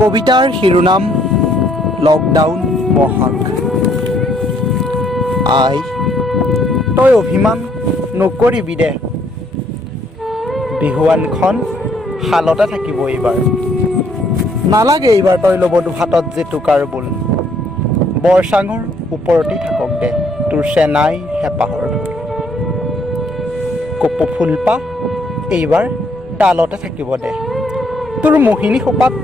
কবিতাৰ শিৰোনাম লকডাউন বহাগ। আই তই অভিমান নকৰিবি দে, বিহুৱানখন শালতে থাকিব এইবাৰ। নালাগে এইবাৰ তই ল'ব দুহাতত জেতুকাৰ বোল, বৰচাঙৰ ওপৰতেই থাকক দে তোৰ চেনাই হেঁপাহৰ ঢোল। কপৌ ফুলপাহ এইবাৰ ডালতে থাকিব দে, তোৰ মোহিনী খোপাত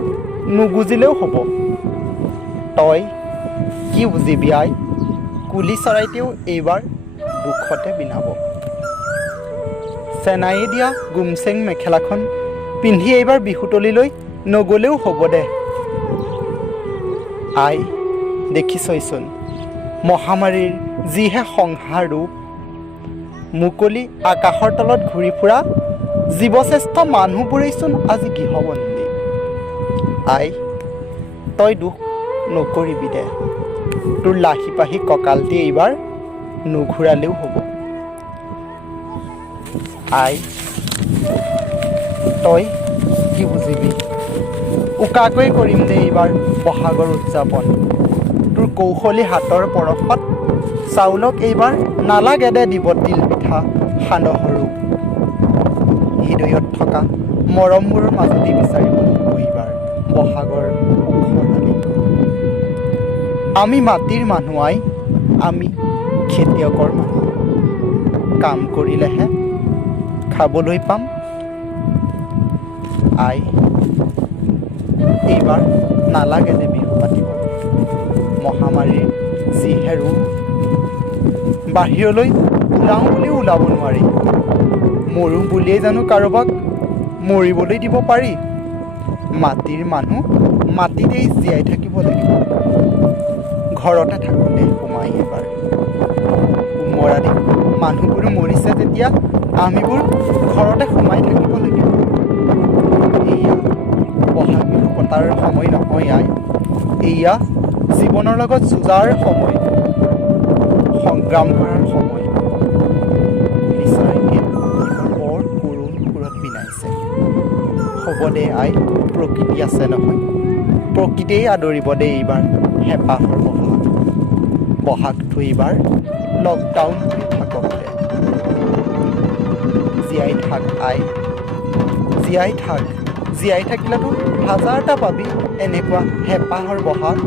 নুগুজিলেও হ'ব। তই কি বুজিবি আই, কুলি চৰাইতেও এইবাৰ দুখতে বিনাব। চেনাইয়ে দিয়া গুমচেং মেখেলাখন পিন্ধি এইবাৰ বিহুতলিলৈ নগ'লেও হ'ব দে। আই দেখিছইচোন মহামাৰীৰ যিহে সংহাৰ ৰূপ, মুকলি আকাশৰ তলত ঘূৰি ফুৰা জীৱশ্ৰেষ্ঠ মানুহবোৰেইচোন আজি গৃহবন্দী। আই তই দুখ নকৰিবি দে, তোৰ লাহি পাহি কঁকালটি এইবাৰ নুঘূৰালেও হ'ব। আই তই কি বুজিবি, উকাকৈ কৰিম দে এইবাৰ বহাগৰ উদযাপন। তোৰ কৌশলী হাতৰ পৰশত চাউলক এইবাৰ নালাগে দে দিব তিল পিঠা সান্দহৰো। হৃদয়ত থকা মৰমবোৰৰ মাজতে বিচাৰিব লাগিব এইবাৰ বহাগৰ সুখৰ আলিটো। আমি মাটিৰ মানুহ আই, আমি খেতিয়কৰ মানুহ, কাম কৰিলেহে খাবলৈ পাম। আই এইবাৰ নালাগে দে বিহু পাতিব, মহামাৰীৰ যিহে ৰূপ, বাহিৰলৈ ওলাওঁ বুলিও ওলাব নোৱাৰি। মৰো বুলিয়েই জানো কাৰোবাক মৰিবলৈ দিব পাৰি। মাটিৰ মানুহ মাটিতেই জীয়াই থাকিব লাগিব, ঘৰতে থাকোঁ দে সোমাই এইবাৰ। মৰা দি মানুহবোৰ মৰিছে যেতিয়া আমিবোৰ ঘৰতে সোমাই থাকিব লাগিব। এয়া বহাগ বিহু পতাৰ সময় নহয় আই, এয়া জীৱনৰ লগত যুঁজাৰ সময়, সংগ্ৰাম কৰাৰ সময়। নিশ্চয়কৈ বৰ কৰুণ সুৰত বিনাইছে। হ'ব দে আই, প্ৰকৃতি আছে নহয়, প্ৰকৃতিয়েই আদৰিব দে এইবাৰ হেঁপাহৰ বহাগ। বহাগটো এইবাৰ লকডাউন হৈ থাকক দে। জীয়াই থাক আই, জীয়াই থাক, জীয়াই থাকিলেতো হাজাৰটা পাবি এনেকুৱা হেঁপাহৰ বহাগ।